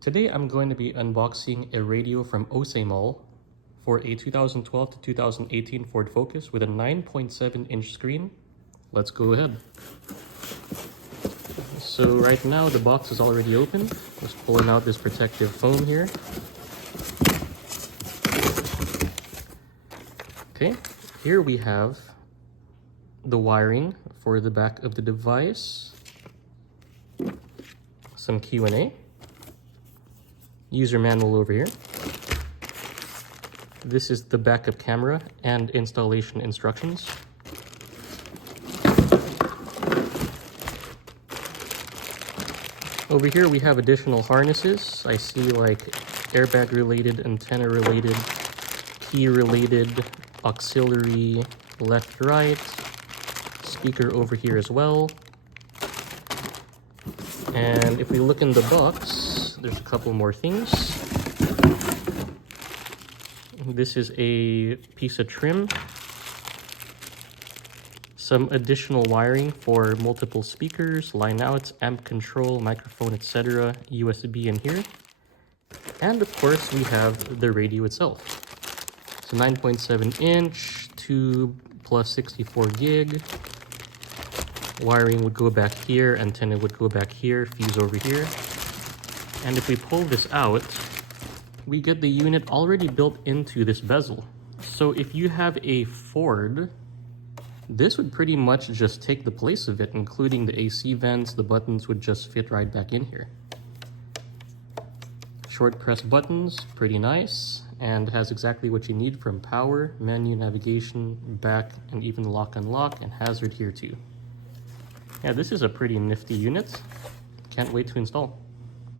Today I'm going to be unboxing a radio from OseMall for a 2012 to 2018 Ford Focus with a 9.7-inch screen. Let's go ahead. So right now the box is already open. Just pulling out this protective foam here. Okay, here we have the wiring for the back of the device, some Q&A, user manual over here. This is the backup camera and installation instructions. Over here we have additional harnesses. I see like airbag related, antenna related, key related, auxiliary left right, speaker over here as well. And if we look in the box, there's a couple more things. This is a piece of trim, some additional wiring for multiple speakers, line outs, amp control, microphone, etc., USB in here. And of course we have the radio itself. It's a 9.7-inch tube plus 64 gig. Wiring would go back here, antenna would go back here, fuse over here. And if we pull this out, we get the unit already built into this bezel. So if you have a Ford, this would pretty much just take the place of it, including the AC vents. The buttons would just fit right back in here. Short press buttons, pretty nice, and has exactly what you need from power, menu, navigation, back, and even lock unlock, and hazard here too. Yeah, this is a pretty nifty unit. Can't wait to install.